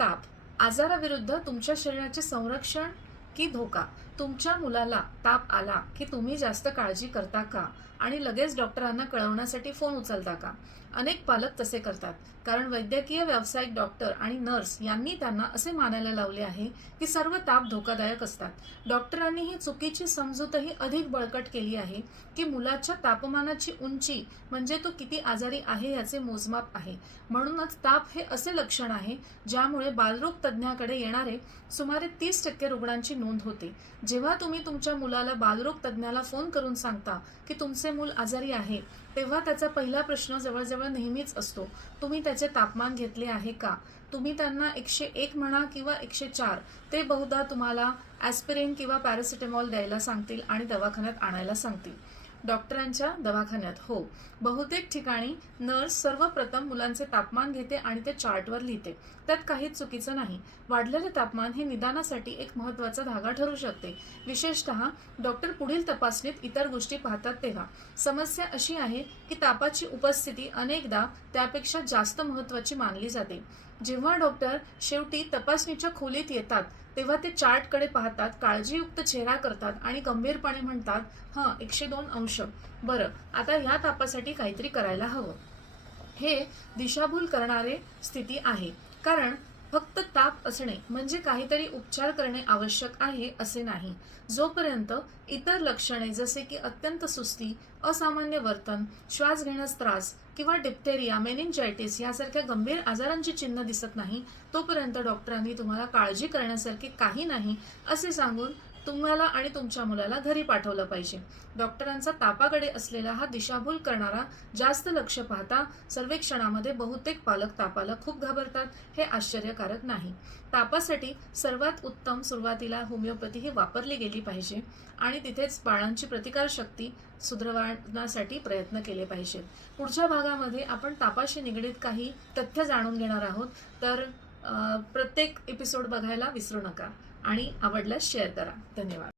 ताप आजाराविरुद्ध तुमच्या शरीराचे संरक्षण की धोका? तुमच्या मुलाला ताप आला की तुम्ही जास्त काळजी करता का आणि लगेच डॉक्टरांना कळवण्यासाठी फोन उचलता का? अनेक पालक तसे करतात, कारण वैद्यकीय व्यावसायिक डॉक्टर आणि नर्स यांनी त्यांना असे मानायला लावले आहे की सर्व ताप धोकादायक असतात. डॉक्टरांनी ही चुकीची समजूतही अधिक बळकट केली आहे की मुलाच्या तापमानाची उंची म्हणजे तो किती आजारी आहे याचे मोजमाप आहे. म्हणूनच ताप हे असे लक्षण आहे ज्यामुळे बालरोग तज्ज्ञाकडे येणारे सुमारे 30% रुग्णांची नोंद होते. जेव्हा तुम्ही तुमच्या मुलाला बालरोग तज्ज्ञाला फोन करून सांगता की तुमचे मूल आजारी आहे, तेव्हा त्याचा पहिला प्रश्न जवळजवळ नेहमीच असतो, तुम्ही त्याचे तापमान घेतले आहे का? तुम्ही त्यांना 101 म्हणा किंवा 104, ते बहुधा तुम्हाला ॲस्पिरिन किंवा पॅरासिटामॉल द्यायला सांगतील आणि दवाखान्यात आणायला सांगतील. डॉक्टरांच्या दवाखान्यात हो, बहुतेक ठिकाणी नर्स सर्वप्रथम मुलांचे तापमान घेते आणि ते चार्टवर लिहिते. त्यात काहीच चुकीचं नाही. वाढलेले तापमान हे निदानासाठी एक महत्त्वाचा धागा ठरू शकते, विशेषतः डॉक्टर पुढील तपासणीत इतर गोष्टी पाहतात तेव्हा. समस्या अशी आहे की तापाची उपस्थिती अनेकदा त्यापेक्षा जास्त महत्त्वाची मानली जाते. जेव्हा डॉक्टर शेवटी तपासणीच्या खोलीत येतात तेव्हा ते चार्टकडे पाहतात, काळजीयुक्त चेहरा करतात आणि गंभीरपणे म्हणतात, हां, 102 अंश. बरं, आता ह्या तापासाठी काहीतरी करायला हवं. हे दिशाभूल करणारे स्थिती आहे, कारण फक्त ताप असणे म्हणजे काहीतरी उपचार करणे आवश्यक आहे असे नाही. जोपर्यंत इतर लक्षणे जसे की अत्यंत सुस्ती, असामान्य वर्तन, श्वास घेण्यास त्रास किंवा डिप्थेरिया, मेनिंजायटिस यासारख्या गंभीर आजारांची चिन्ह दिसत नाही, तोपर्यंत डॉक्टरांनी तुम्हाला काळजी करण्यासारखे काही नाही असे सांगून तुम्हाला आणि तुमच्या मुलाला घरी पाठवलं पाहिजे. डॉक्टरांचा तापाकडे असलेला हा दिशाभूल करणारा जास्त लक्ष पाहता सर्वेक्षणामध्ये बहुतेक पालक तापाला खूप घाबरतात. हे आश्चर्यकारक नाही. तापासाठी सर्वात उत्तम सुरुवातीला होमिओपॅथी ही वापरली गेली पाहिजे आणि तिथेच बाळांची प्रतिकारशक्ती सुधारण्यासाठी प्रयत्न केले पाहिजेत. पुढच्या भागामध्ये आपण तापाशी निगडीत काही तथ्य जाणून घेणार आहोत, तर प्रत्येक एपिसोड बघायला विसरू नका आणि आवडल्यास शेअर करा. धन्यवाद.